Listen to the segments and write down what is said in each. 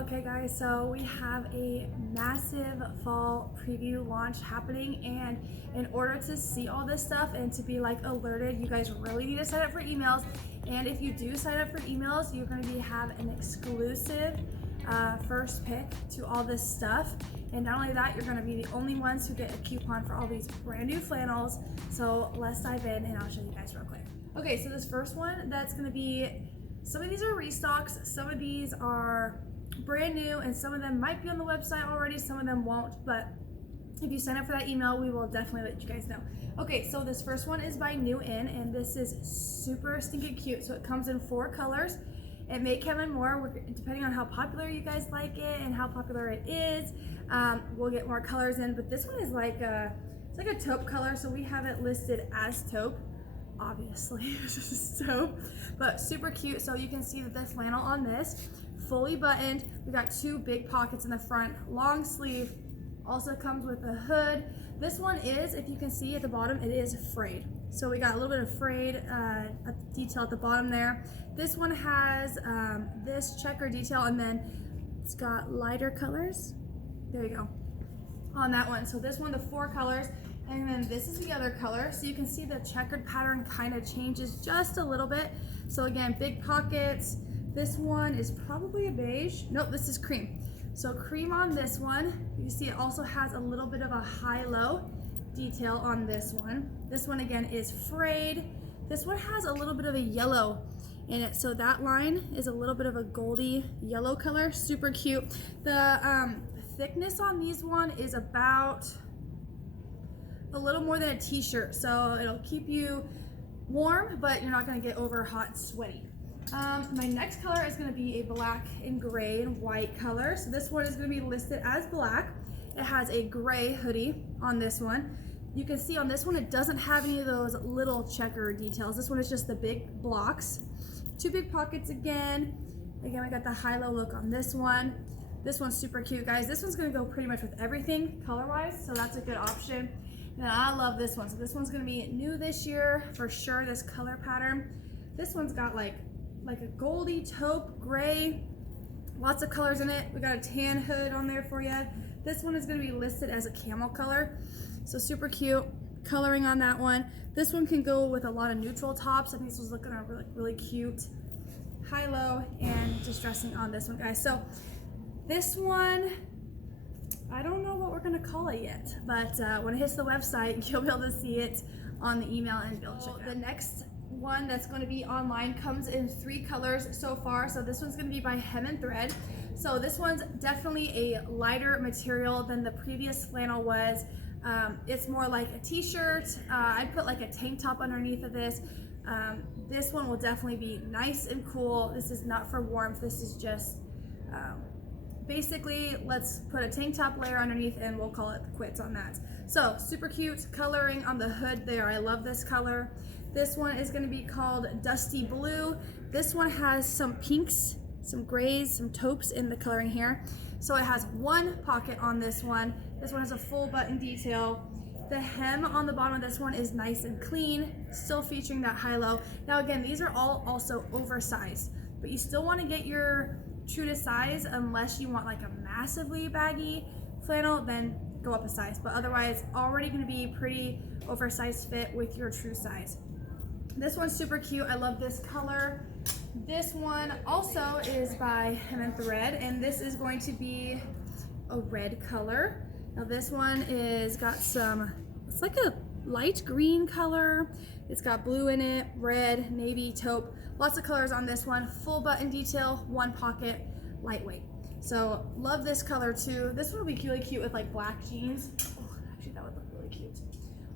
Okay guys, so we have a massive fall preview launch happening, and in order to see all this stuff and to be like alerted, you guys really need to sign up for emails. And if you do sign up for emails, you're going to have an exclusive first pick to all this stuff. And not only that, you're going to be the only ones who get a coupon for all these brand new flannels. So let's dive in and I'll show you guys real quick. Okay, so this first one, that's going to be, some of these are restocks, some of these are brand new, and some of them might be on the website already, some of them won't, but if you sign up for that email, we will definitely let you guys know. Okay, so this first one is by New In, and this is super stinking cute. So it comes in 4 colors. It may come in more, depending on how popular you guys like it and how popular it is. We'll get more colors in, but this one is like it's like a taupe color, so we have it listed as taupe. Obviously, this is taupe, but super cute. So you can see that the flannel on this, fully buttoned. We got 2 big pockets in the front, long sleeve, also comes with a hood. This one is, if you can see at the bottom, it is frayed. So we got a little bit of frayed detail at the bottom there. This one has this checker detail, and then it's got lighter colors. There you go, on that one. So this one, the 4 colors, and then this is the other color. So you can see the checkered pattern kind of changes just a little bit. So again, big pockets. This one is probably a beige. Nope, this is cream. So cream on this one. You see it also has a little bit of a high-low detail on this one. This one again is frayed. This one has a little bit of a yellow in it. So that line is a little bit of a goldy yellow color, super cute. The thickness on these one is about a little more than a t-shirt. So it'll keep you warm, but you're not gonna get over hot and sweaty. My next color is going to be a black and gray and white color. So this one is going to be listed as black. It has a gray hoodie on this one. You can see on this one, it doesn't have any of those little checker details. This one is just the big blocks. 2 big pockets again. Again, we got the high-low look on this one. This one's super cute, guys. This one's going to go pretty much with everything color-wise, so that's a good option. And then I love this one. So this one's going to be new this year for sure, this color pattern. This one's got like a goldy taupe gray, lots of colors in it. We got a tan hood on there for you. This one is going to be listed as a camel color, so super cute coloring on that one. This one can go with a lot of neutral tops. I think this was looking really cute high-low, and just dressing on this one, guys. So this one, I don't know what we're going to call it yet, but when it hits the website, you'll be able to see it on the email and build check. The next one that's going to be online comes in 3 colors so far. So this one's going to be by Hem and Thread. So this one's definitely a lighter material than the previous flannel was. It's more like a t-shirt. I'd put like a tank top underneath of this. This one will definitely be nice and cool. This is not for warmth. This is just basically, let's put a tank top layer underneath and we'll call it quits on that. So super cute coloring on the hood there. I love this color. This one is going to be called Dusty Blue. This one has some pinks, some grays, some taupes in the coloring here. So it has 1 pocket on this one. This one has a full button detail. The hem on the bottom of this one is nice and clean, still featuring that high-low. Now again, these are all also oversized, but you still want to get your true to size unless you want like a massively baggy flannel, then go up a size. But otherwise, already going to be pretty oversized fit with your true size. This one's super cute. I love this color. This one also is by Hem and Thread, and this is going to be a red color. Now this one is got some, it's like a light green color. It's got blue in it, red, navy, taupe. Lots of colors on this one. Full button detail, 1 pocket, lightweight. So love this color too. This one would be really cute with like black jeans. Oh, actually that would look really cute.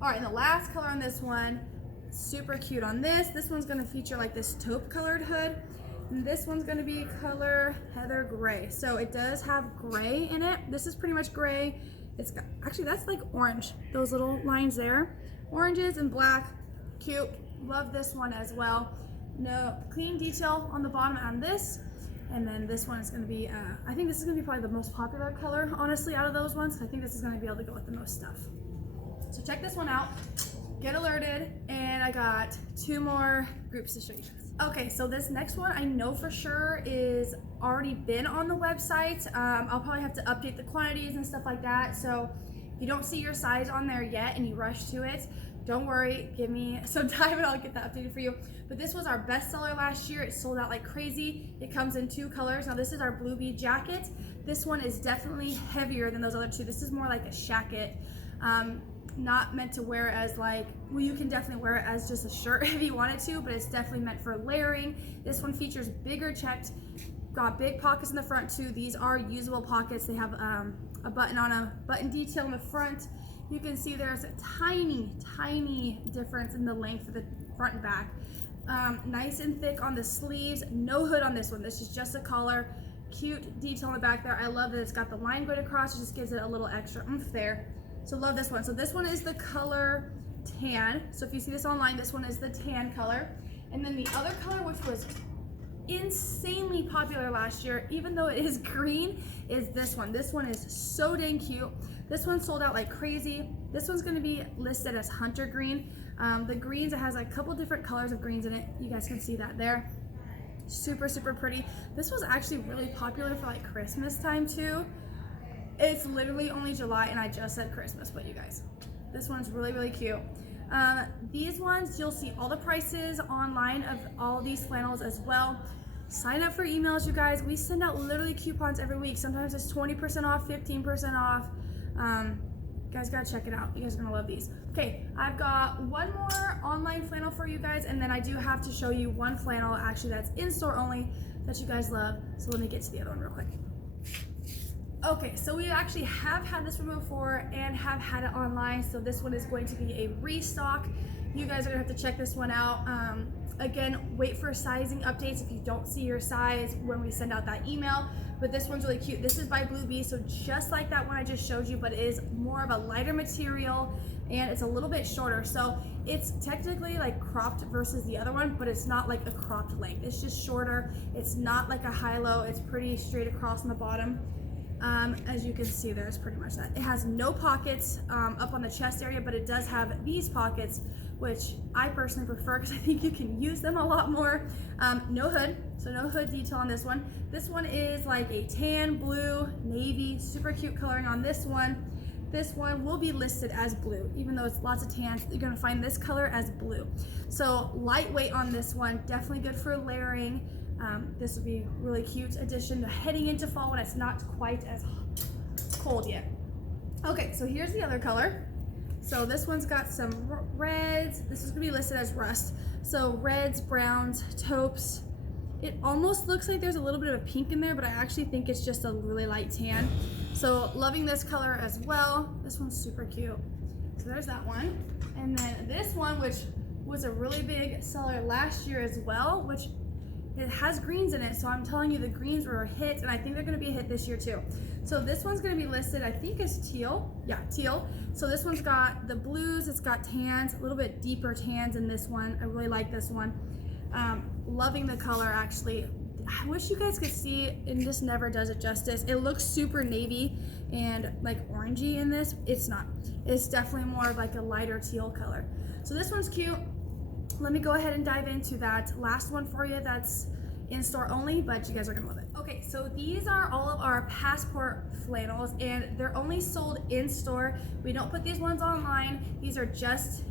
All right, and the last color on this one, super cute on this. This one's going to feature like this taupe colored hood, and this one's going to be color heather gray. So it does have gray in it. This is pretty much gray. It's got, actually that's like orange, those little lines there, oranges and black. Cute. Love this one as well. No clean detail on the bottom on this, and then this one is going to be I think this is going to be probably the most popular color, honestly, out of those ones. I think this is going to be able to go with the most stuff. So check this one out, get alerted, and I got 2 more groups to show you guys. Okay, so this next one I know for sure is already been on the website. I'll probably have to update the quantities and stuff like that. So if you don't see your size on there yet and you rush to it, don't worry, give me some time and I'll get that updated for you. But this was our bestseller last year. It sold out like crazy. It comes in 2 colors. Now this is our Blue Bee jacket. This one is definitely heavier than those other 2. This is more like a shacket. Not meant to wear as like, well, you can definitely wear it as just a shirt if you wanted to, but it's definitely meant for layering. This one features bigger checked, got big pockets in the front too. These are usable pockets. They have a button detail in the front. You can see there's a tiny difference in the length of the front and back. Nice and thick on the sleeves. No hood on this one. This is just a collar. Cute detail on the back there. I love that it's got the line going across. It just gives it a little extra oomph there. So love this one. So this one is the color tan. So if you see this online, this one is the tan color. And then the other color, which was insanely popular last year, even though it is green, is this one. This one is so dang cute. This one sold out like crazy. This one's going to be listed as hunter green. The greens, it has a couple different colors of greens in it. You guys can see that there. Super pretty. This was actually really popular for like Christmas time too. It's literally only July and I just said Christmas, but you guys, this one's really cute. These ones, you'll see all the prices online of all of these flannels as well. Sign up for emails, you guys. We send out literally coupons every week. Sometimes it's 20% off, 15% off. You guys gotta check it out. You guys are gonna love these. Okay, I've got one more online flannel for you guys, and then I do have to show you one flannel actually that's in-store only that you guys love. So let me get to the other one real quick. Okay, so we actually have had this one before and have had it online. So this one is going to be a restock. You guys are gonna have to check this one out. Again, wait for sizing updates if you don't see your size when we send out that email. But this one's really cute. This is by Blue Bee, so just like that one I just showed you, but it is more of a lighter material and it's a little bit shorter. So it's technically like cropped versus the other one, but it's not like a cropped length. It's just shorter. It's not like a high-low. It's pretty straight across on the bottom. As you can see, there's pretty much that. It has no pockets up on the chest area, but it does have these pockets, which I personally prefer because I think you can use them a lot more. No hood, so no hood detail on this one. This one is like a tan, blue, navy, super cute coloring on this one. This one will be listed as blue, even though it's lots of tans. You're gonna find this color as blue. So lightweight on this one, definitely good for layering. This would be really cute addition to heading into fall when it's not quite as cold yet. Okay, so here's the other color. So this one's got some reds. This is gonna be listed as rust. So reds, browns, taupes. It almost looks like there's a little bit of a pink in there, but I actually think it's just a really light tan. So loving this color as well. This one's super cute. So there's that one. And then this one, which was a really big seller last year as well, which it has greens in it, so I'm telling you the greens were a hit, and I think they're gonna be a hit this year too. So this one's gonna be listed, I think, as teal. Yeah, teal. So this one's got the blues, it's got tans, a little bit deeper tans in this one. I really like this one. Loving the color, actually. I wish you guys could see it, and just never does it justice. It looks super navy and like orangey in this. It's not. It's definitely more of like a lighter teal color. So this one's cute. Let me go ahead and dive into that last one for you that's in store only, but you guys are gonna love it. Okay, so these are all of our passport flannels and they're only sold in store. We don't put these ones online. These are just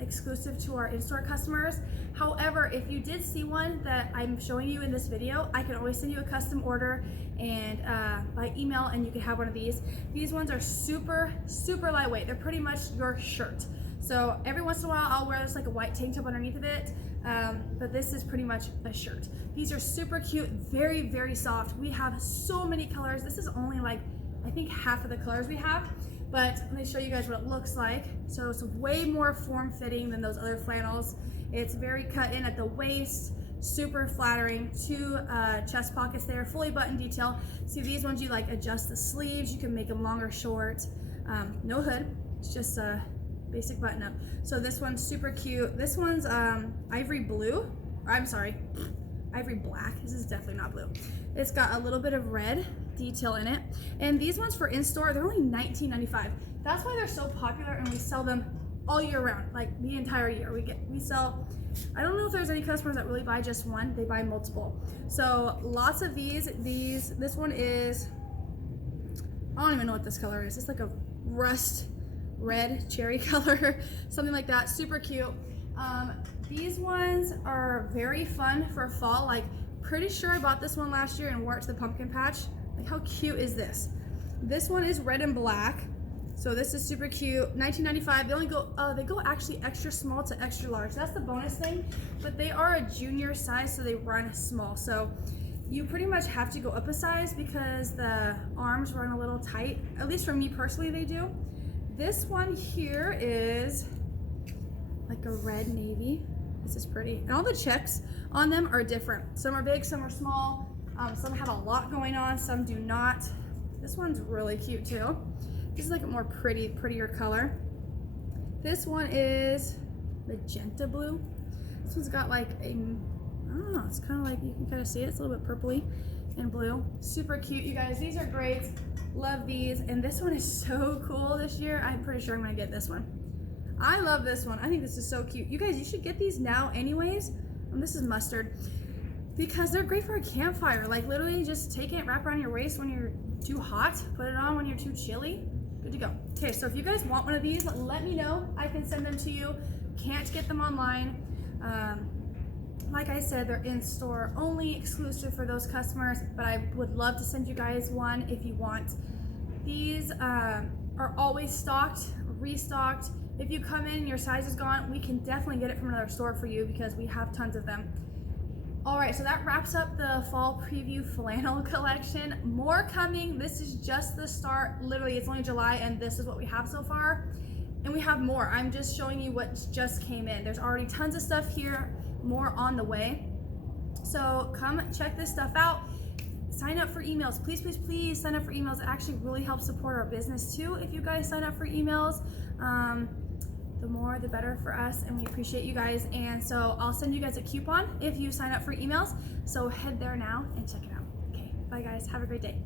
exclusive to our in-store customers. However, if you did see one that I'm showing you in this video, I can always send you a custom order and by email, and you can have one of these. These ones are super lightweight. They're pretty much your shirt. So every once in a while I'll wear this like a white tank top underneath of it, but this is pretty much a shirt. These are super cute, very soft. We have so many colors. This is only like, I think half of the colors we have, but let me show you guys what it looks like. So it's way more form-fitting than those other flannels. It's very cut in at the waist, super flattering. 2 chest pockets there, fully button detail. See, these ones you like adjust the sleeves, you can make them long or short. No hood, it's just a basic button up. So this one's super cute. This one's ivory blue, or I'm sorry, ivory black. This is definitely not blue. It's got a little bit of red detail in it. And these ones for in-store, they're only $19.95. That's why they're so popular, and we sell them all year round, like the entire year. We sell I don't know if there's any customers that really buy just one. They buy multiple. So lots of these. This one is, I don't even know what this color is. It's like a rust red cherry color, something like that. Super cute. These ones are very fun for fall. Like, pretty sure I bought this one last year and wore it to the pumpkin patch. Like, how cute is this? This one is red and black. So this is super cute. $19.95. They go actually extra small to extra large. That's the bonus thing. But they are a junior size, so they run small. So you pretty much have to go up a size because the arms run a little tight. At least for me personally, they do. This one here is like a red navy. This is pretty. And all the checks on them are different. Some are big, some are small. Some have a lot going on, some do not. This one's really cute too. This is like a more prettier color. This one is magenta blue. This one's got like a, I don't know, it's kind of like, you can kind of see it. It's a little bit purpley and blue. Super cute, you guys. These are great. Love these. And this one is so cool this year. I'm pretty sure I'm gonna get this one. I love this one. I think this is so cute. You guys, you should get these now anyways. This is mustard. Because they're great for a campfire. Like, literally just take it, wrap around your waist when you're too hot, put it on when you're too chilly. Good to go. Okay, so if you guys want one of these, let me know. I can send them to you. Can't get them online. Like I said, they're in store only, exclusive for those customers, but I would love to send you guys one if you want. These are always stocked, restocked. If you come in and your size is gone, we can definitely get it from another store for you because we have tons of them. All right, so that wraps up the fall preview flannel collection. More coming. This is just the start. Literally, it's only July and this is what we have so far. And we have more. I'm just showing you what just came in. There's already tons of stuff here, more on the way. So come check this stuff out. Sign up for emails. Please, please, please sign up for emails. It actually really helps support our business too if you guys sign up for emails. The more, the better for us, and we appreciate you guys. And so I'll send you guys a coupon if you sign up for emails. So head there now and check it out. Okay, bye guys. Have a great day.